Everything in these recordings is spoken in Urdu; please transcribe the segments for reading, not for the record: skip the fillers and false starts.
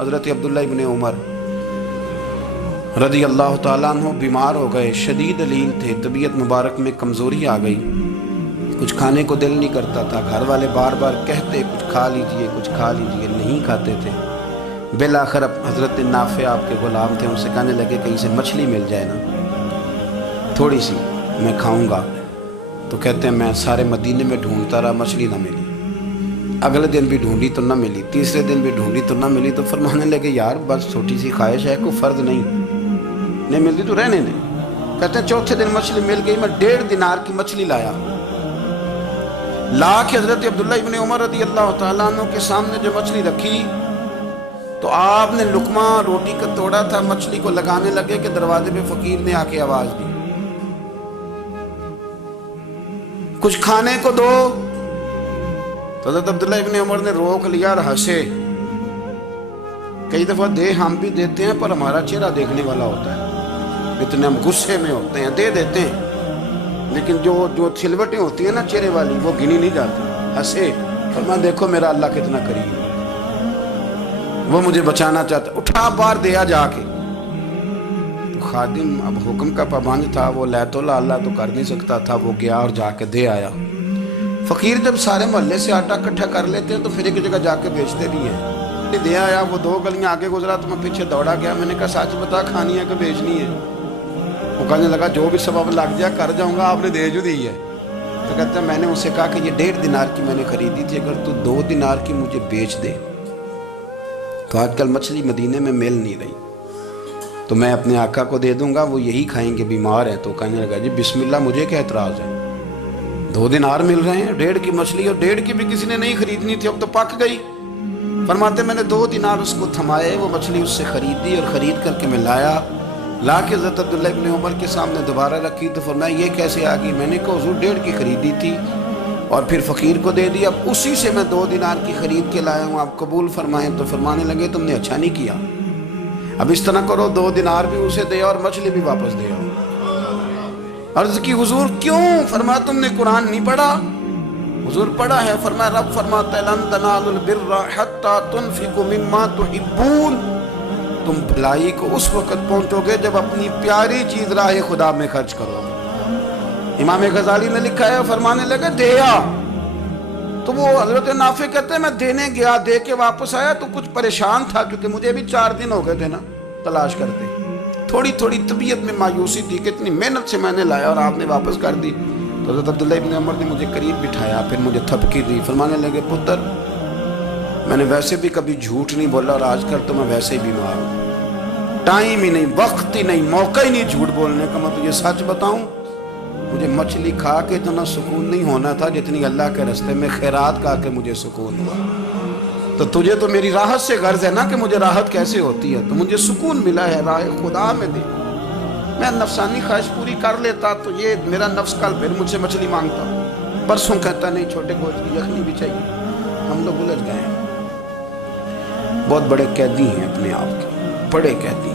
حضرت عبداللہ ابن عمر رضی اللہ تعالیٰ عنہ بیمار ہو گئے، شدید علیل تھے، طبیعت مبارک میں کمزوری آ گئی، کچھ کھانے کو دل نہیں کرتا تھا، گھر والے بار بار کہتے کچھ کھا لیجئے کچھ کھا لیجئے، نہیں کھاتے تھے۔ بالآخر حضرت نافع آپ کے غلام تھے، ان سے کہنے لگے کہیں سے مچھلی مل جائے نا تھوڑی سی، میں کھاؤں گا۔ تو کہتے ہیں میں سارے مدینے میں ڈھونڈتا رہا، مچھلی نہ ملی، اگلے دن بھی ڈھونڈی تو نہ ملی، تیسرے دن بھی ڈھونڈی تو نہ ملی، تو فرمانے لگے یار بس چھوٹی سی خواہش ہے، کوئی فرض نہیں ملتی تو رہنے دیں۔ کہتے ہیں چوتھے دن مچھلی مل گئی، میں 1.5 دینار کی مچھلی لا کے حضرت عبداللہ ابن عمر رضی اللہ تعالیٰ عنہ کے سامنے جو مچھلی رکھی تو آپ نے لقمہ روٹی کا توڑا تھا، مچھلی کو لگانے لگے کہ دروازے پہ فقیر نے آ کے آواز دی کچھ کھانے کو دو۔ تو حضرت عبداللہ ابن عمر نے روک لیا اور ہنسے۔ کئی دفعہ ہم بھی دیتے ہیں پر ہمارا چہرہ دیکھنے والا ہوتا ہے، اتنے ہم غصے میں ہوتے ہیں دے دیتے ہیں، لیکن جو چھلوٹیں ہوتی ہیں نا چہرے والی وہ گنی نہیں جاتی۔ ہنسے، فرمایا دیکھو میرا اللہ کتنا قریب ہے، وہ مجھے بچانا چاہتا، اٹھا بار دیا جا کے۔ تو خادم اب حکم کا پابند تھا، وہ لیت اللہ تو کر نہیں سکتا تھا، وہ گیا اور جا کے دے آیا۔ فقیر جب سارے محلے سے آٹا اکٹھا کر لیتے ہیں تو پھر ایک جگہ جا کے بیچتے بھی ہیں۔ دے آیا، وہ 2 گلیاں آگے گزرا تو میں پیچھے دوڑا گیا، میں نے کہا سچ بتا کھانی ہے کہ بیچنی ہے؟ وہ کہنے لگا جو بھی سبب لگ جائے کر جاؤں گا، آپ نے دے جو دی ہے۔ تو کہتا ہے میں نے اسے کہا کہ یہ 1.5 دینار کی میں نے خریدی تھی، اگر تو 2 دینار کی مجھے بیچ دے تو آج کل مچھلی مدینے میں مل نہیں رہی، تو میں اپنے آقا کو دے دوں گا، وہ یہی کھائیں گے، بیمار ہیں۔ تو کہنے لگا جی بسم اللہ، مجھے کیا اعتراض ہے، 2 دینار مل رہے ہیں، 1.5 کی مچھلی، اور 1.5 کی بھی کسی نے نہیں خریدنی تھی، اب تو پک گئی۔ فرماتے میں نے 2 دینار اس کو تھمائے، وہ مچھلی اس سے خریدی اور خرید کر کے میں لا کے حضرت عبداللہ ابن عمر کے سامنے دوبارہ رکھی۔ تو فرمایا یہ کیسے آ گئی؟ میں نے کہا حضور 1.5 کی خریدی تھی اور پھر فقیر کو دے دی، اب اسی سے میں 2 دینار کی خرید کے لایا ہوں، آپ قبول فرمائیں۔ تو فرمانے لگے تم نے اچھا نہیں کیا، اب اس طرح کرو 2 دینار بھی اسے دے اور مچھلی بھی واپس دے آؤ۔ عرض کی حضور کیوں؟ فرمایا تم نے قرآن نہیں پڑھا؟ حضور پڑھا ہے۔ فرمایا رب فرماتا ہے لن تنالوا البر حتی تنفقوا مما تحبون، تم بھلائی کو اس وقت پہنچو گے جب اپنی پیاری چیز راہ خدا میں خرچ کرو۔ امام غزالی نے لکھا ہے، فرمانے لگے دیا، تو وہ حضرت نافع کہتے ہیں میں دینے گیا، دے کے واپس آیا تو کچھ پریشان تھا، کیونکہ مجھے بھی 4 دن ہو گئے تھے نا تلاش کرتے، تھوڑی طبیعت میں مایوسی تھی کہ اتنی محنت سے میں نے لایا اور آپ نے واپس کر دی۔ تو حضرت عبداللہ ابن عمر نے مجھے قریب بٹھایا، پھر مجھے تھپکی دی، فرمانے لگے پتر میں نے ویسے بھی کبھی جھوٹ نہیں بولا اور آج کل تو میں ویسے ہی بیمار ہوں، ٹائم ہی نہیں، وقت ہی نہیں، موقع ہی نہیں جھوٹ بولنے کا، میں تجھے سچ بتاؤں مجھے مچھلی کھا کے اتنا سکون نہیں ہونا تھا جتنی اللہ کے راستے میں خیرات کھا کے مجھے سکون ہوا۔ تو تجھے تو میری راحت سے غرض ہے نا کہ مجھے راحت کیسے ہوتی ہے، تو مجھے سکون ملا ہے، راہ خدا میں دے، میں نفسانی خواہش پوری کر لیتا تو یہ میرا نفس کل پھر مجھ سے مچھلی مانگتا، پرسوں کہتا نہیں چھوٹے گوشت کی یخنی بھی چاہیے۔ ہم لوگ الجھ گئے ہیں، بہت بڑے قیدی ہیں اپنے آپ کے، بڑے قیدی،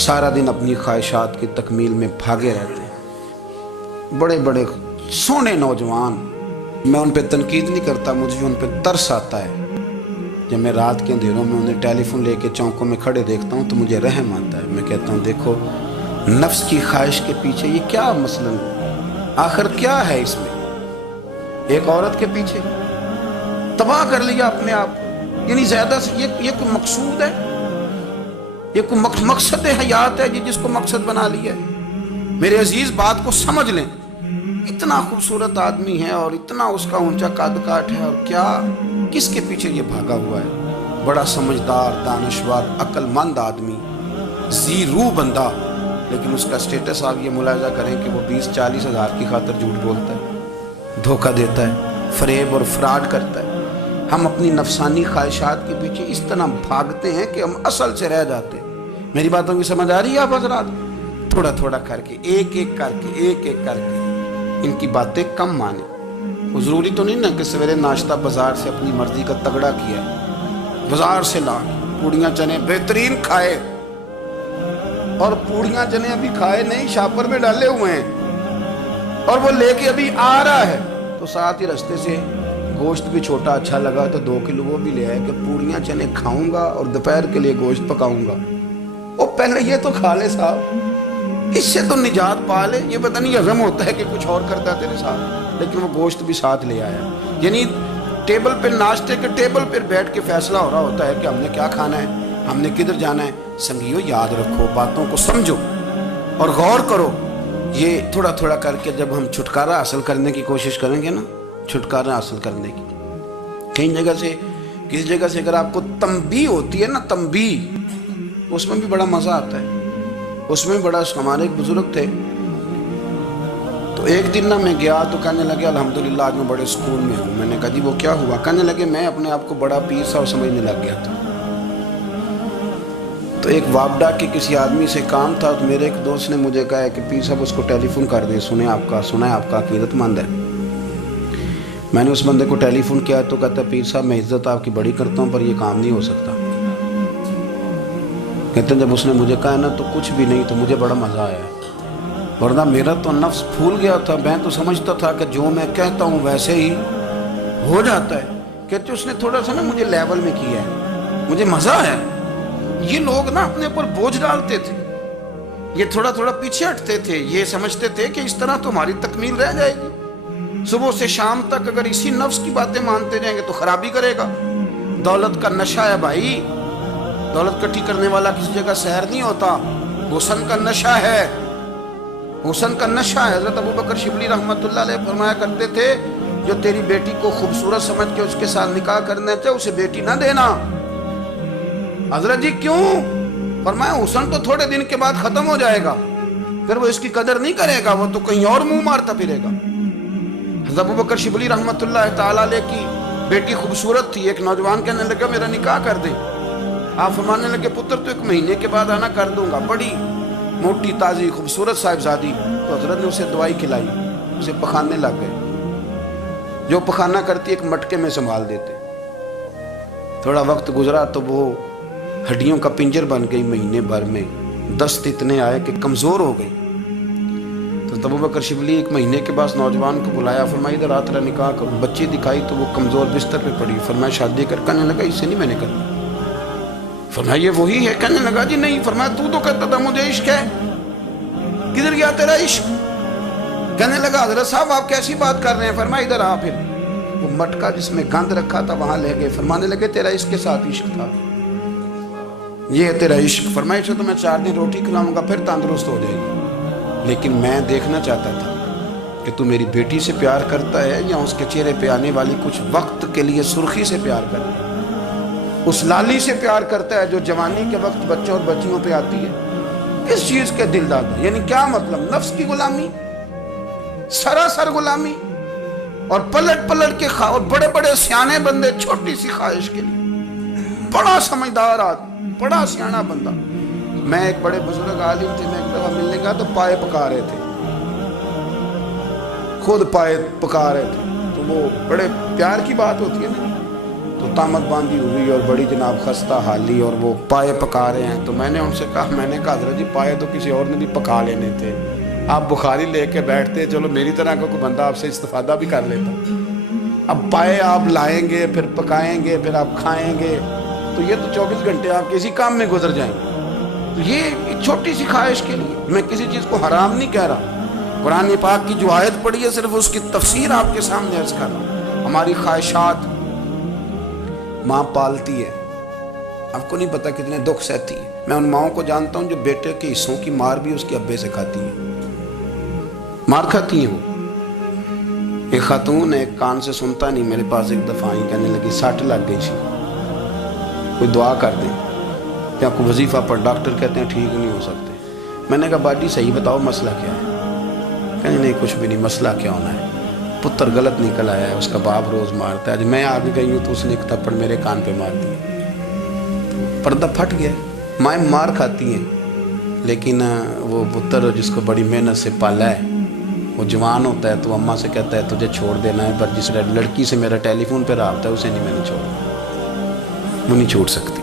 سارا دن اپنی خواہشات کی تکمیل میں بھاگے رہتے ہیں، بڑے بڑے سونے نوجوان۔ میں ان پہ تنقید نہیں کرتا، مجھے ان پہ ترس آتا ہے، جب میں رات کے اندھیروں میں انہیں ٹیلی فون لے کے چوکوں میں کھڑے دیکھتا ہوں تو مجھے رحم آتا ہے، میں کہتا ہوں دیکھو نفس کی خواہش کے پیچھے یہ کیا مثلاً آخر کیا ہے اس میں، ایک عورت کے پیچھے تباہ کر لیا اپنے آپ کو، یعنی زیادہ سے یہ کوئی مقصود ہے، یہ کوئی مقصد حیات ہے جس کو مقصد بنا لیا ہے؟ میرے عزیز بات کو سمجھ لیں، اتنا خوبصورت آدمی ہے اور اتنا اس کا اونچا قد کاٹ ہے، اور کیا کس کے پیچھے یہ بھاگا ہوا ہے؟ بڑا سمجھدار، دانشور، عقل مند آدمی، ذی روح بندہ، لیکن اس کا سٹیٹس آپ یہ ملاحظہ کریں کہ وہ 20-40 ہزار کی خاطر جھوٹ بولتا ہے، دھوکہ دیتا ہے، فریب اور فراڈ کرتا ہے۔ ہم اپنی نفسانی خواہشات کے پیچھے اس طرح بھاگتے ہیں کہ ہم اصل سے رہ جاتے ہیں۔ میری باتوں کی سمجھ آ رہی ہے آپ حضرات؟ تھوڑا تھوڑا کر کے، ایک ایک کر کے ان کی باتیں کم مانیں۔ وہ ضروری تو نہیں نا کہ سویرے ناشتہ بازار سے اپنی مرضی کا تگڑا کیا، بازار سے لا پوڑیاں چنے بہترین کھائے، اور پوڑیاں چنے ابھی کھائے نہیں، شاپر میں ڈالے ہوئے ہیں، اور وہ لے کے ابھی آ رہا ہے تو ساتھ ہی رستے سے گوشت بھی چھوٹا اچھا لگا تو 2 کلو وہ بھی لے آئے کہ پوڑیاں چنے کھاؤں گا اور دوپہر کے لیے گوشت پکاؤں گا۔ وہ پہلے یہ تو کھا لے صاحب، اس سے تو نجات پا لے۔ یہ پتہ نہیں ہضم ہوتا ہے کہ کچھ اور کرتا ہے تیرے ساتھ، لیکن وہ گوشت بھی ساتھ لے آیا۔ یعنی ٹیبل پہ، ناشتے کے ٹیبل پہ بیٹھ کے فیصلہ ہو رہا ہوتا ہے کہ ہم نے کیا کھانا ہے، ہم نے کدھر جانا ہے۔ سنگیو یاد رکھو، باتوں کو سمجھو اور غور کرو۔ یہ تھوڑا تھوڑا کر کے جب ہم چھٹکارا حاصل کرنے کی کوشش کریں گے نا، چھٹکارا حاصل کرنے کی، کئی جگہ سے، کسی جگہ سے اگر آپ کو تنبیہ ہوتی ہے نا، تنبیہ، اس میں بھی بڑا مزہ آتا ہے۔ اس میں بڑا، ہمارے ایک بزرگ تھے، تو ایک دن نا میں گیا تو کہنے لگے الحمدللہ آج میں بڑے سکون میں ہوں۔ میں نے کہا جی وہ کیا ہوا؟ کہنے لگے میں اپنے آپ کو بڑا پیر صاحب سمجھنے لگ گیا تھا۔ تو ایک وابڈا کے کسی آدمی سے کام تھا، تو میرے ایک دوست نے مجھے کہا کہ پیر صاحب اس کو ٹیلی فون کر دیں، سنا ہے آپ کا عقیدت مند ہے۔ میں نے اس بندے کو ٹیلی فون کیا تو کہتا پیر صاحب میں عزت آپ کی بڑی کرتا ہوں پر یہ کام نہیں ہو سکتا۔ کہتے ہیں جب اس نے مجھے کہا نا تو کچھ بھی نہیں، تو مجھے بڑا مزہ آیا، ورنہ میرا تو نفس پھول گیا تھا۔ میں تو سمجھتا تھا کہ جو میں کہتا ہوں ویسے ہی ہو جاتا ہے۔ کہتے اس نے تھوڑا سا نا مجھے لیول میں کیا ہے، مجھے مزہ آیا۔ یہ لوگ نا اپنے اوپر بوجھ ڈالتے تھے، یہ تھوڑا تھوڑا پیچھے ہٹتے تھے، یہ سمجھتے تھے کہ اس طرح تو ہماری تکمیل رہ جائے گی۔ صبح سے شام تک اگر اسی نفس کی باتیں مانتے جائیں گے تو خرابی کرے گا۔ دولت کا نشہ ہے بھائی، دولت کٹھی کرنے والا کسی جگہ سیر نہیں ہوتا، حسن کا نشہ ہے، حسن کا نشہ ہے۔ حضرت ابوبکر شبلی رحمۃ اللہ علیہ فرمایا کرتے تھے جو تیری بیٹی کو خوبصورت سمجھ کے اس کے ساتھ نکاح کرنا چاہے اسے بیٹی نہ دینا۔ حضرت جی کیوں؟ فرمایا حسن تو تھوڑے دن کے بعد ختم ہو جائے گا، پھر وہ اس کی قدر نہیں کرے گا، وہ تو کہیں اور منہ مارتا پھرے گا۔ حضرت ابوبکر شبلی رحمۃ اللہ تعالیٰ علیہ کی بیٹی خوبصورت تھی، ایک نوجوان کہنے لگا میرا نکاح کر دے۔ آپ فرمانے لگے پتر تو 1 مہینے کے بعد آنا، کر دوں گا۔ بڑی موٹی تازی خوبصورت صاحبزادی، تو حضرت نے اسے دوائی کھلائی، اسے پخانے لگ گئے۔ جو پخانہ کرتی ایک مٹکے میں سنبھال دیتے۔ تھوڑا وقت گزرا تو وہ ہڈیوں کا پنجر بن گئی، مہینے بھر میں دست اتنے آئے کہ کمزور ہو گئی۔ تو ابوبکر شبلی 1 مہینے کے بعد نوجوان کو بلایا، فرمایا ادھر آ تیرا نکاح کروں۔ بچی دکھائی تو وہ کمزور بستر پہ پڑی، فرمایا شادی کر۔ کہنے لگا اس سے نہیں میں نے کرنا۔ فرمایا یہ وہی ہے؟ کہنے لگا جی نہیں۔ فرمایا تو کہتا تھا مجھے عشق ہے، کدھر گیا تیرا عشق؟ کہنے لگا حضرت صاحب آپ کیسی بات کر رہے ہیں؟ فرمایا ادھر آ۔ پھر وہ مٹکا جس میں گند رکھا تھا وہاں لے گئے، فرمانے لگے تیرا اس کے ساتھ عشق تھا، یہ ہے تیرا عشق۔ فرمایا اسے تو میں 4 دن روٹی کھلاؤں گا پھر تندرست ہو جائے گی، لیکن میں دیکھنا چاہتا تھا کہ تو میری بیٹی سے پیار کرتا ہے یا اس کے چہرے پہ آنے والی کچھ وقت کے لیے سرخی سے پیار کرتا ہے، اس لالی سے پیار کرتا ہے جو جوانی کے وقت بچوں اور بچیوں پہ آتی ہے۔ کس چیز کے دل دادا؟ یعنی کیا مطلب؟ نفس کی غلامی، سراسر غلامی، اور پلٹ پلٹ کے اور بڑے بڑے سیانے بندے چھوٹی سی خواہش کے لیے، بڑا سمجھدار آدمی، بڑا سیانا بندہ۔ میں ایک بڑے بزرگ عالم تھے، میں ایک دفعہ ملنے گیا تو پائے پکا رہے تھے، خود پائے پکا رہے تھے، تو وہ بڑے پیار کی بات ہوتی ہے نا، تو تامت باندھی ہوئی اور بڑی جناب خستہ حالی، اور وہ پائے پکا رہے ہیں۔ تو میں نے ان سے کہا، میں نے کہا حضرت جی پائے تو کسی اور نے بھی پکا لینے تھے، آپ بخاری لے کے بیٹھتے، چلو میری طرح کا کوئی بندہ آپ سے استفادہ بھی کر لیتا۔ اب پائے آپ لائیں گے، پھر پکائیں گے، پھر آپ کھائیں گے، تو یہ تو 24 گھنٹے آپ کسی کام میں گزر جائیں گے۔ تو یہ چھوٹی سی خواہش کے لیے میں کسی چیز کو حرام نہیں کہہ رہا، قرآن پاک کی جو آیت پڑھی ہے صرف اس کی تفسیر آپ کے سامنے عرض کر رہا ہوں۔ ہماری خواہشات ماں پالتی ہے، آپ کو نہیں پتا کتنے دکھ سہتی ہے۔ میں ان ماؤں کو جانتا ہوں جو بیٹے کے حصوں کی مار بھی اس کے ابے سے کھاتی ہیں، مار کھاتی ہیں وہ۔ ایک خاتون ایک کان سے سنتا نہیں، میرے پاس ایک دفعہ آئی، کہنے لگی 60 لگ گئی سی، کوئی دعا کر دیں یا کوئی وظیفہ پڑھ، ڈاکٹر کہتے ہیں ٹھیک نہیں ہو سکتے۔ میں نے کہا باجی صحیح بتاؤ مسئلہ کیا ہے؟ کہنے نہیں کچھ بھی نہیں، مسئلہ کیا ہونا ہے، پتر غلط نکل آیا ہے، اس کا باپ روز مارتا ہے، آج میں آگے گئی ہوں تو اس نے ایک تھپڑ میرے کان پہ مار دیا، پردہ پھٹ گیا۔ مائیں مار کھاتی ہیں، لیکن وہ پتر جس کو بڑی محنت سے پالا ہے وہ جوان ہوتا ہے تو اماں سے کہتا ہے تجھے چھوڑ دینا ہے، پر جس لڑکی سے میرا ٹیلی فون پہ رابطہ ہے اسے نہیں میں نے چھوڑا، وہ نہیں چھوڑ سکتی،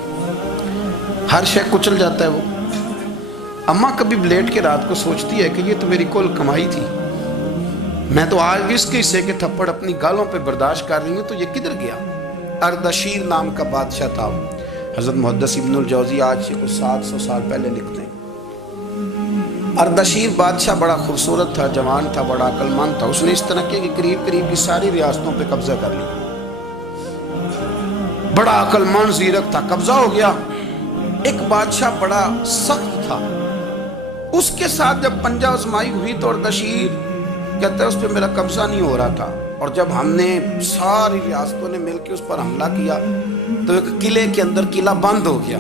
ہر شے کچل جاتا ہے وہ۔ اماں کبھی لیٹ کے رات کو سوچتی ہے کہ یہ تو میری کل کمائی تھی، میں تو آج بھی اس کے حصے کے تھپڑ اپنی گالوں پہ برداشت کر رہی ہوں، تو یہ کدھر گیا؟ اردشیر نام کا بادشاہ تھا، حضرت محدث ابن الجوزی آج سے کچھ 700 سال پہلے لکھتے ہیں۔ اردشیر بادشاہ بڑا خوبصورت تھا، جوان تھا، بڑا عقل مند تھا۔ اس نے اس طرح کی قریب قریب کی ساری ریاستوں پہ قبضہ کر لیا۔ بڑا عقل مند زیرک تھا، قبضہ ہو گیا۔ ایک بادشاہ بڑا سخت تھا، اس کے ساتھ جب پنجہ آزمائی ہوئی تو اردشیر کہتا ہے اس پہ میرا قبضہ نہیں ہو رہا تھا، اور جب ہم نے ساری ریاستوں نے مل کے اس پر حملہ کیا تو ایک قلعے کے اندر قلعہ بند ہو گیا۔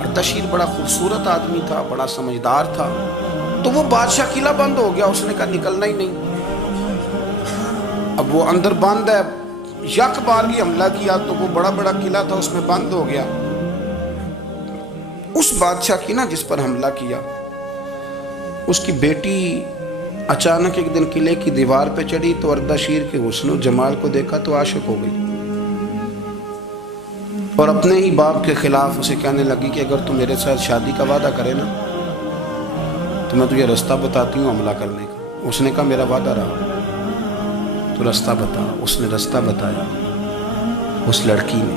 اردشیر بڑا خوبصورت آدمی تھا، بڑا سمجھدار تھا، تو وہ بادشاہ قلعہ بند ہو گیا، اس نے کہا نکلنا ہی نہیں۔ اب وہ اندر بند ہے، یک بار کی حملہ کیا تو وہ بڑا بڑا قلعہ تھا اس میں بند ہو گیا۔ اس بادشاہ کی نا جس پر حملہ کیا، اس کی بیٹی اچانک ایک دن قلعے کی دیوار پہ چڑھی تو اردشیر کے حسن و جمال کو دیکھا تو عاشق ہو گئی، اور اپنے ہی باپ کے خلاف اسے کہنے لگی کہ اگر تو میرے ساتھ شادی کا وعدہ کرے نا تو میں تجھے رستہ بتاتی ہوں حملہ کرنے کا۔ اس نے کہا میرا وعدہ رہا، تو رستہ بتا۔ اس نے رستہ بتایا اس لڑکی نے،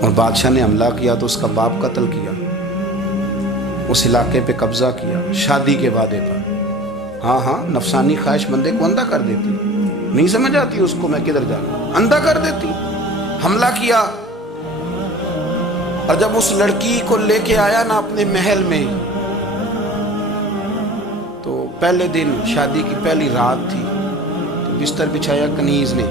اور بادشاہ نے حملہ کیا تو اس کا باپ قتل کیا، اس علاقے پہ قبضہ کیا شادی کے وعدے پر۔ ہاں ہاں، نفسانی خواہش بندے کو اندھا کر دیتی، نہیں سمجھ آتی اس کو میں کدھر جانا، اندھا کر دیتی۔ حملہ کیا، اور جب اس لڑکی کو لے کے آیا نا اپنے محل میں، تو پہلے دن شادی کی پہلی رات تھی، تو بستر بچھایا کنیز نے،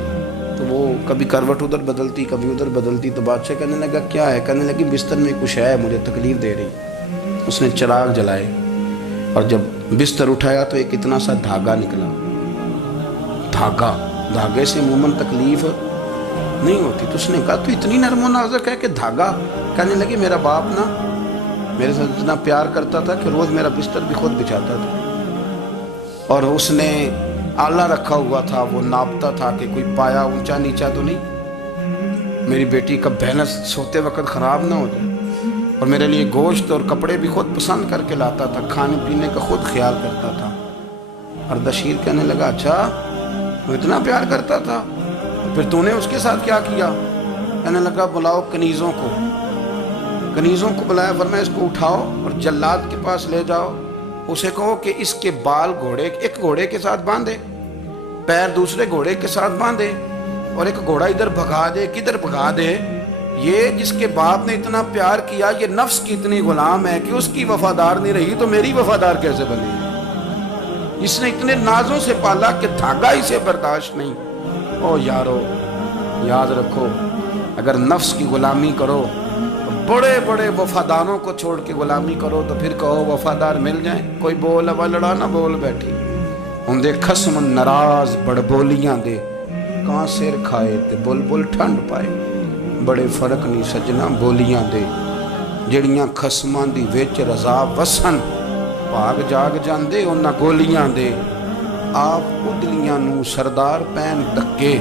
تو وہ کبھی کروٹ ادھر بدلتی کبھی ادھر بدلتی، تو بادشاہ کہنے لگا کیا ہے؟ کہنے لگی بستر میں کچھ ہے، مجھے تکلیف دے رہی۔ اس نے چراغ جلائے، اور جب بستر اٹھایا تو ایک اتنا سا دھاگا نکلا۔ دھاگے سے عموماً تکلیف نہیں ہوتی، تو اس نے کہا تو اتنی نرم و نازک ہے کہ دھاگا؟ کہنے لگی میرا باپ نا میرے ساتھ اتنا پیار کرتا تھا کہ روز میرا بستر بھی خود بچھاتا تھا، اور اس نے آلہ رکھا ہوا تھا، وہ ناپتا تھا کہ کوئی پایا اونچا نیچا تو نہیں، میری بیٹی کا بیلنس سوتے وقت خراب نہ ہو جائے، اور میرے لیے گوشت اور کپڑے بھی خود پسند کر کے لاتا تھا، کھانے پینے کا خود خیال کرتا تھا۔ اردشیر کہنے لگا اچھا وہ اتنا پیار کرتا تھا، پھر تو نے اس کے ساتھ کیا کیا؟ کہنے لگا بلاؤ کنیزوں کو بلایا، ورنہ اس کو اٹھاؤ اور جلاد کے پاس لے جاؤ، اسے کہو کہ اس کے بال ایک گھوڑے کے ساتھ باندھے، پیر دوسرے گھوڑے کے ساتھ باندھے، اور ایک گھوڑا ادھر بھگا دے، کدھر بھگا دے۔ یہ جس کے باپ نے اتنا پیار کیا، یہ نفس کی اتنی غلام ہے کہ اس کی وفادار نہیں رہی تو میری وفادار کیسے بنے؟ اس نے اتنے نازوں سے پالا کہ دھاگا اسے برداشت نہیں۔ او یارو، یاد رکھو، اگر نفس کی غلامی کرو، بڑے بڑے وفاداروں کو چھوڑ کے غلامی کرو تو پھر کہو وفادار مل جائیں، کوئی بول اب لڑا نہ بول بیٹھی ہوں دے خسم ناراض بڑ بولیاں دے، کہاں سر کھائے تے بلبل ٹھنڈ پائے، بڑے فرق نہیں سجنا بولیاں دے، جڑیاں خسماں دی وچ رضا وسن، بھاگ جاگ جاندے انہاں گولیاں دے، آپ ادلیاں نو سردار پین ڈکے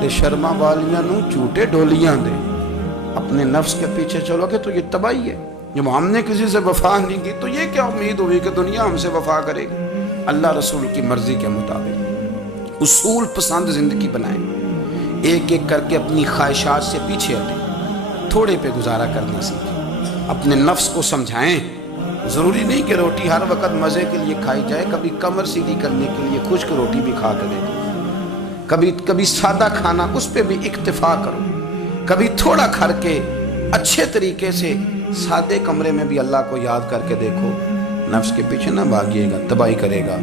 تے شرما والیاں نو جھوٹے ڈولیاں دے۔ اپنے نفس کے پیچھے چلو گے تو یہ تباہی ہے۔ جب ہم نے کسی سے وفا نہیں کی تو یہ کیا امید ہوئی کہ دنیا ہم سے وفا کرے گی؟ اللہ رسول کی مرضی کے مطابق اصول پسند زندگی بنائیں، ایک ایک کر کے اپنی خواہشات سے پیچھے ہٹیں، تھوڑے پہ گزارا کرنا سیکھیں، اپنے نفس کو سمجھائیں۔ ضروری نہیں کہ روٹی ہر وقت مزے کے لیے کھائی جائے، کبھی کمر سیدھی کرنے کے لیے خشک روٹی بھی کھا کے دیکھو، کبھی سادہ کھانا اس پہ بھی اکتفا کرو، کبھی تھوڑا کھر کے اچھے طریقے سے سادے کمرے میں بھی اللہ کو یاد کر کے دیکھو۔ نفس کے پیچھے نہ بھاگیے گا، تباہی کرے گا۔